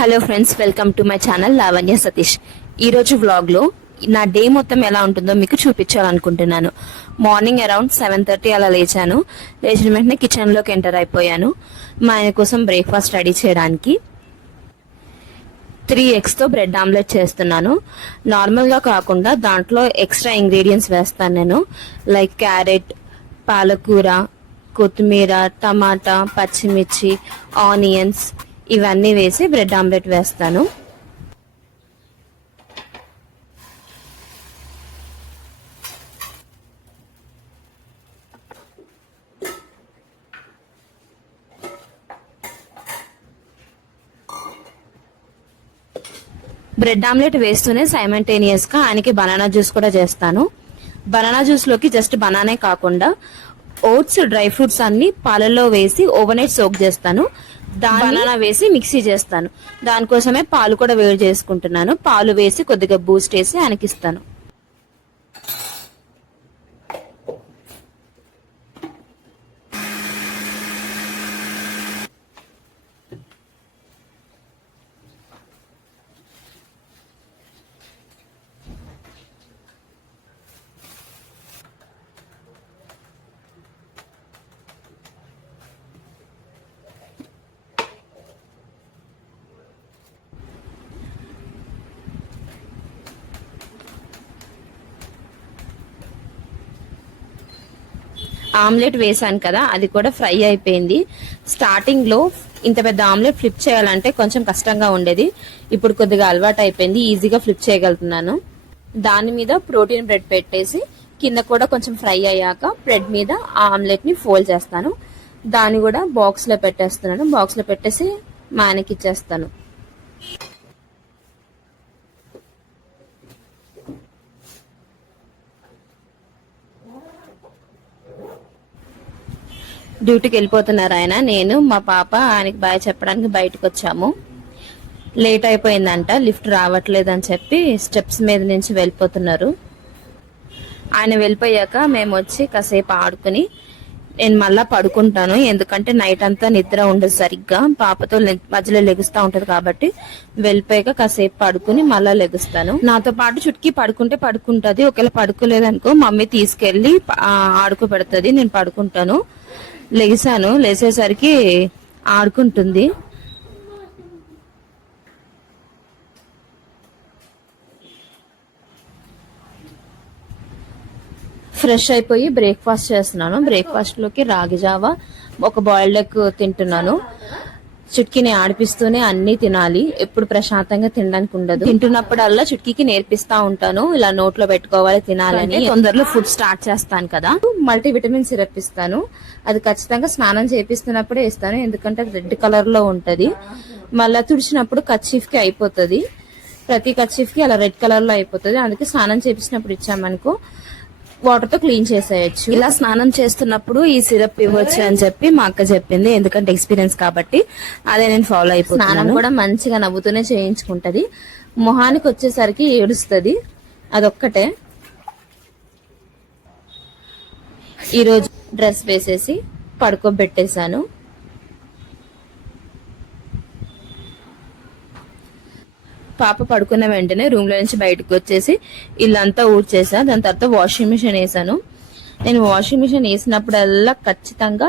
Hello friends, welcome to my channel Lavanya Satish. ఈరోజు వ్లాగ్లో నా డే మొత్తం ఎలా ఉంటుందో మీకు చూపించాలనుకుంటున్నాను. మార్నింగ్ అరౌండ్ 7:30 అలా లేచాను. లేచిన వెంటనే కిచెన్లోకి ఎంటర్ అయిపోయాను. మా ఆయన కోసం బ్రేక్ఫాస్ట్ రెడీ చేయడానికి 3 eggsతో బ్రెడ్ ఆమ్లెట్ చేస్తున్నాను. నార్మల్గా కాకుండా దాంట్లో ఎక్స్ట్రా ఇంగ్రీడియంట్స్ వేస్తాను నేను. లైక్ క్యారెట్, పాలకూర, కొత్తిమీర, టమాటా, పచ్చిమిర్చి, ఆనియన్స్ ఇవన్నీ వేసి బ్రెడ్ ఆమ్లెట్ వేస్తాను. బ్రెడ్ ఆమ్లెట్ వేస్తూనే సైమల్టేనియస్ గా ఆయనకి బనానా జ్యూస్ కూడా చేస్తాను. బనానా జ్యూస్ లోకి జస్ట్ బనానే కాకుండా ఓట్స్, డ్రై ఫ్రూట్స్ అన్ని పాలల్లో వేసి ఓవర్నైట్ సోక్ చేస్తాను. బనానా వేసి మిక్సీ చేస్తాను. దానికోసమే పాలు కూడా వేడి చేసుకుంటున్నాను. పాలు వేసి కొద్దిగా బూస్ట్ వేసి ఆయనకిస్తాను. ఆమ్లెట్ వేసాను కదా, అది కూడా ఫ్రై అయిపోయింది. స్టార్టింగ్ లో ఇంత పెద్ద ఆమ్లెట్ ఫ్లిప్ చేయాలంటే కొంచెం కష్టంగా ఉండేది. ఇప్పుడు కొద్దిగా అలవాటు అయిపోయింది, ఈజీగా ఫ్లిప్ చేయగలుగుతున్నాను. దాని మీద ప్రోటీన్ బ్రెడ్ పెట్టేసి కింద కూడా కొంచెం ఫ్రై అయ్యాక బ్రెడ్ మీద ఆ ఆమ్లెట్ ని ఫోల్డ్ చేస్తాను. దాన్ని కూడా బాక్స్ లో పెట్టేస్తున్నాను. బాక్స్ లో పెట్టేసి మా ఆయనకి ఇచ్చేస్తాను. డ్యూటీకి వెళ్ళిపోతున్నారు ఆయన. నేను మా పాప ఆయనకి బాయ్ చెప్పడానికి బయటకు వచ్చాము. లేట్ అయిపోయిందంట, లిఫ్ట్ రావట్లేదు అని చెప్పి స్టెప్స్ మీద నుంచి వెళ్ళిపోతున్నారు. ఆయన వెళ్ళిపోయాక మేము వచ్చి కాసేపు ఆడుకుని నేను మళ్ళా పడుకుంటాను. ఎందుకంటే నైట్ అంతా నిద్ర ఉండదు సరిగ్గా, పాపతో మధ్యలో లెగుస్తూ ఉంటది కాబట్టి వెళ్ళిపోయాక కాసేపు పడుకుని మళ్ళా లెగుస్తాను. నాతో పాటు చుట్కీ పడుకుంటే పడుకుంటది. ఒకవేళ పడుకోలేదనుకో మమ్మీ తీసుకెళ్లి ఆడుకోబెడుతుంది, నేను పడుకుంటాను. లెగిసాను, లేచేసరికి ఆడుకుంటుంది. ఫ్రెష్ అయిపోయి బ్రేక్ఫాస్ట్ చేస్తున్నాను. బ్రేక్ఫాస్ట్ లోకి రాగి జావా, ఒక బాయిల్డ్ ఎగ్ తింటున్నాను. చుట్కీని ఆడిపిస్తూనే అన్ని తినాలి, ఎప్పుడు ప్రశాంతంగా తినడానికి ఉండదు. తింటున్నప్పుడల్లా చుట్కీకి నేర్పిస్తా ఉంటాను, ఇలా నోట్లో పెట్టుకోవాలి తినాలని. తొందరలో ఫుడ్ స్టార్ట్ చేస్తాను కదా, మల్టీవిటమిన్ సిరప్ ఇస్తాను. అది ఖచ్చితంగా స్నానం చేపిస్తున్నప్పుడే ఇస్తాను, ఎందుకంటే రెడ్ కలర్ లో ఉంటది. మళ్ళా తుడిచినప్పుడు కర్చీఫ్ కి అయిపోతుంది, ప్రతి కర్చీఫ్ కి అలా రెడ్ కలర్ లో అయిపోతుంది. అందుకే స్నానం చేపించినప్పుడు ఇచ్చామనుకో వాటర్ తో క్లీన్ చేసేయచ్చు. ఇలా స్నానం చేస్తున్నప్పుడు ఈ సిరప్ ఇవ్వచ్చు అని చెప్పి మా అక్క చెప్పింది, ఎందుకంటే ఎక్స్పీరియన్స్ కాబట్టి అదే నేను ఫాలో అయిపోతున్నాను. స్నానం కూడా మంచిగా నవ్వుతూనే చేయించుకుంటది. మొహానికి వచ్చేసరికి ఏడుస్తుంది, అదొక్కటే. ఈరోజు డ్రెస్ వేసేసి పడుకోబెట్టేశాను. పాప పడుకున్న వెంటనే రూమ్ లో నుంచి బయటకు వచ్చేసి ఇల్లంతా ఊడ్చేసా. దాని తర్వాత వాషింగ్ మిషన్ వేసాను. నేను వాషింగ్ మిషన్ వేసినప్పుడల్లా ఖచ్చితంగా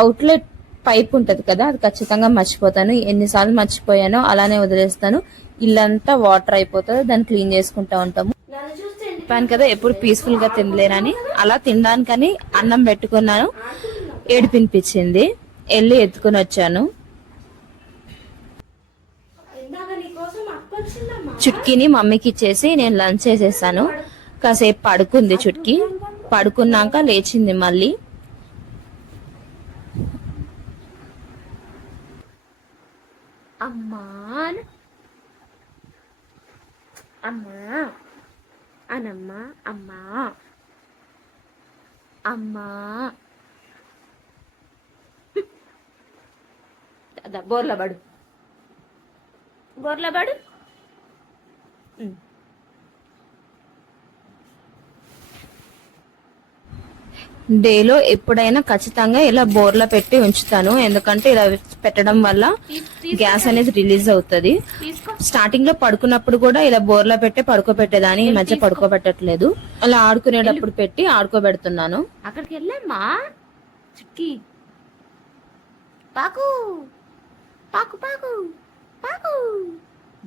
అవుట్లెట్ పైప్ ఉంటది కదా, అది ఖచ్చితంగా మర్చిపోతాను. ఎన్నిసార్లు మర్చిపోయానో అలానే వదిలేస్తాను. ఇల్లంతా వాటర్ అయిపోతుంది, దాన్ని క్లీన్ చేసుకుంటా ఉంటాము. చెప్పాను కదా ఎప్పుడు పీస్ఫుల్ గా తినలేనని, అలా తినడానికని అన్నం పెట్టుకున్నాను. ఏడిపినిపించింది, వెళ్ళి ఎత్తుకుని వచ్చాను. చుట్కీని మమ్మీకి ఇచ్చేసి నేను లంచ్ చేసేసాను. కాసేపు పడుకుంది చుట్కీ, పడుకున్నాక లేచింది మళ్ళీ. అమ్మా అమ్మా అనమ్మా అమ్మా అమ్మా బోర్ల పడు, బోర్ల పడు. డేలో ఎప్పుడైనా ఖచ్చితంగా ఇలా బోర్లా పెట్టి ఉంచుతాను. ఎందుకంటే ఇలా పెట్టడం వల్ల గ్యాస్ అనేది రిలీజ్ అవుతుంది. స్టార్టింగ్ లో పడుకున్నప్పుడు కూడా ఇలా బోర్లా పెట్టి పడుకోబెట్టేదాన్ని. ఈ మధ్య పడుకోబెట్టట్లేదు. అలా ఆడుకునేటప్పుడు పెట్టి ఆడుకోబెడుతున్నాను. అక్కడికి వెళ్ళమ్మా చుట్కీ. పాకు పాకు పాకు పాకు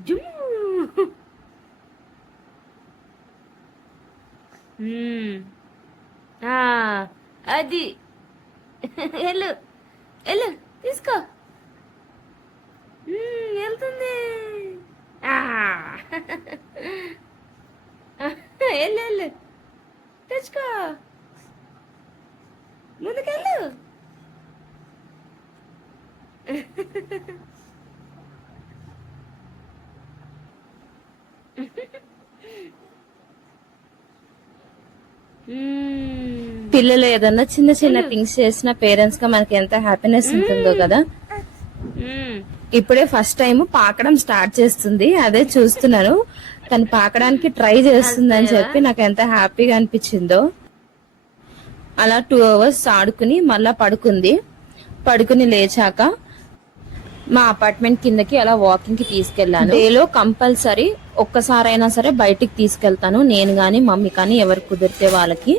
జుమ్. అది వెళ్ళు వెళ్ళు తీసుకో. వెళ్తుంది. వెళ్ళు వెళ్ళు తెచ్చుకో. ముందుకెళ్ళు. పిల్లలు ఏదన్నా చిన్న చిన్న థింగ్స్ చేసిన పేరెంట్స్ గా మనకి ఎంత హ్యాపీనెస్ ఉంటుందో కదా. ఇప్పుడే ఫస్ట్ టైం పాకడం స్టార్ట్ చేస్తుంది. అదే చూస్తున్నాను. తను పాకడానికి ట్రై చేస్తుందని చెప్పి నాకు ఎంత హ్యాపీగా అనిపించిందో. అలా 2 hours ఆడుకుని మళ్ళా పడుకుని లేచాక మా అపార్ట్మెంట్ కిందకి అలా వాకింగ్ కి తీసుకెళ్లాను. డేలో కంపల్సరీ ఒక్కసారైనా సరే బయటికి తీసుకెళ్తాను. నేను గాని మమ్మీ కానీ ఎవరు కుదిరితే వాళ్ళకి.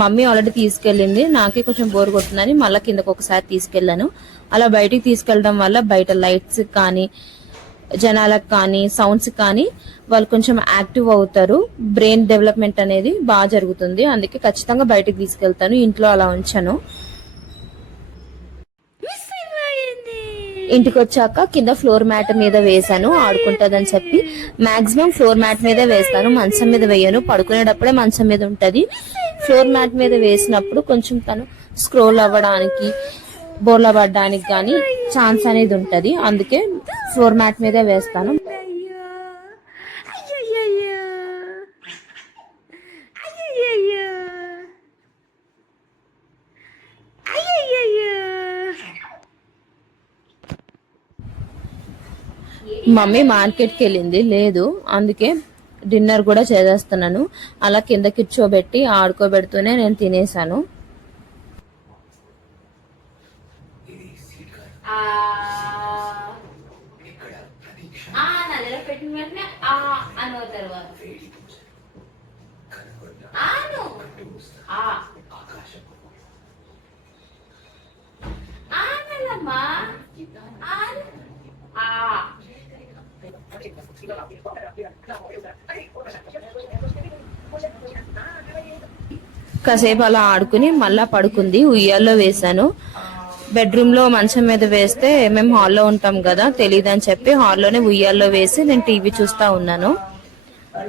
మమ్మీ ఆల్రెడీ తీసుకెళ్ళింది. నాకే కొంచెం బోర్ కొడుతుందని మళ్ళీ కిందకి ఒకసారి తీసుకెళ్లాను. అలా బయటికి తీసుకెళ్లడం వల్ల బయట లైట్స్ కానీ జనాలకు కానీ సౌండ్స్ కానీ వాళ్ళు కొంచెం యాక్టివ్ అవుతారు. బ్రెయిన్ డెవలప్మెంట్ అనేది బాగా జరుగుతుంది. అందుకే ఖచ్చితంగా బయటికి తీసుకెళ్తాను. ఇంట్లో అలా ఉంచాను. ఇంటికి వచ్చాక కింద ఫ్లోర్ మ్యాట్ మీద వేసాను. ఆడుకుంటదని చెప్పి మాక్సిమం ఫ్లోర్ మ్యాట్ మీద వేస్తాను. మంచం మీద వేయను. పడుకునేటప్పుడే మంచం మీద ఉంటది. ఫ్లోర్ మ్యాట్ మీద వేసినప్పుడు కొంచెం తను స్క్రోల్ అవ్వడానికి బోర్లా పడడానికి కానీ ఛాన్స్ అనేది ఉంటది. అందుకే ఫ్లోర్ మ్యాట్ మీదే వేస్తాను. మమ్మీ మార్కెట్కి వెళ్ళింది లేదు. అందుకే డిన్నర్ కూడా చేసేస్తున్నాను. అలా కింద కూర్చోబెట్టి ఆడుకోబెడుతూనే నేను తినేసాను. కాసేపు అలా ఆడుకుని మళ్ళా పడుకుంది. ఉయ్యాల్లో వేసాను. బెడ్రూమ్ లో మంచం మీద వేస్తే మేము హాల్లో ఉంటాం కదా, తెలియదని చెప్పి హాల్లోనే ఉయ్యాల్లో వేసి నేను టీవీ చూస్తా ఉన్నాను.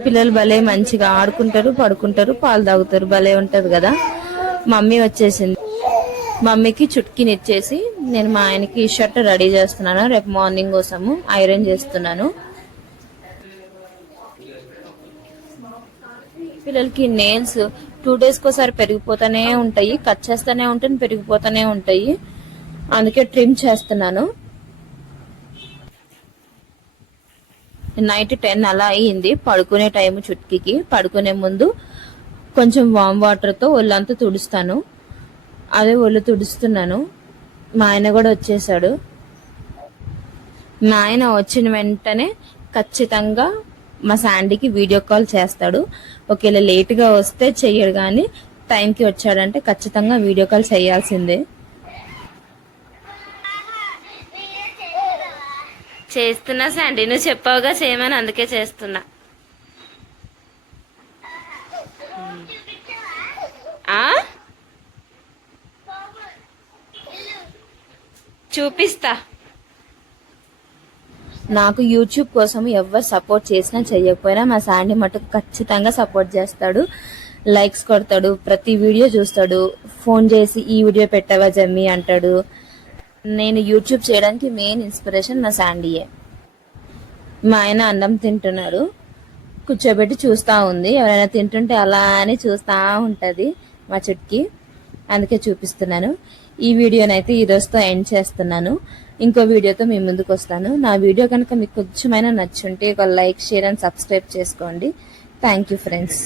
పిల్లలు భలే మంచిగా ఆడుకుంటారు, పడుకుంటారు, పాలు తాగుతారు. భలే ఉంటది కదా. మమ్మీ వచ్చేసింది. మమ్మీకి చుట్కీనిచ్చేసి నేను మా ఆయనకి షర్ట్ రెడీ చేస్తున్నాను. రేపు మార్నింగ్ కోసము ఐరన్ చేస్తున్నాను. పిల్లలకి నెయిల్స్ 2 days కోసారి పెరిగిపోతానే ఉంటాయి. కట్ చేస్తూనే ఉంటాను, పెరిగిపోతానే ఉంటాయి. అందుకే ట్రిమ్ చేస్తున్నాను. నైట్ 10 అలా అయ్యింది. పడుకునే టైం చుట్కీకి. పడుకునే ముందు కొంచెం వామ్ వాటర్ తో ఒళ్ళంతా తుడుస్తాను. అదే ఒళ్ళు తుడుస్తున్నాను. మా ఆయన కూడా వచ్చేసాడు. మా ఆయన వచ్చిన వెంటనే ఖచ్చితంగా మా శాండీకి వీడియో కాల్ చేస్తాడు. ఒకవేళ లేట్ గా వస్తే చెయ్యడు, కానీ టైంకి వచ్చాడంటే ఖచ్చితంగా వీడియో కాల్ చేయాల్సిందే. చేస్తున్నా శాండీ, నువ్వు చెప్పావుగా చేయమని, అందుకే చేస్తున్నా. చూపిస్తా. నాకు యూట్యూబ్ కోసం ఎవరు సపోర్ట్ చేసినా చెయ్యకపోయినా మా శాండీ మటుకు ఖచ్చితంగా సపోర్ట్ చేస్తాడు. లైక్స్ కొడతాడు, ప్రతి వీడియో చూస్తాడు. ఫోన్ చేసి ఈ వీడియో పెట్టావా జమ్మి అంటాడు. నేను యూట్యూబ్ చేయడానికి మెయిన్ ఇన్స్పిరేషన్ మా శాండీయే. మా ఆయన అన్నం తింటున్నారు, కూర్చోబెట్టి చూస్తా ఉంది. ఎవరైనా తింటుంటే అలా అని చూస్తా ఉంటది మా చుట్కీ. అందుకే చూపిస్తున్నాను. ఈ వీడియోనైతే ఈ రోజుతో ఎండ్ చేస్తున్నాను. ఇంకో వీడియోతో మీ ముందుకు వస్తాను. నా వీడియో కనుక మీకు కొంచెమైనా నచ్చుంటే ఒక లైక్, షేర్ అండ్ సబ్స్క్రైబ్ చేసుకోండి. Thank you friends.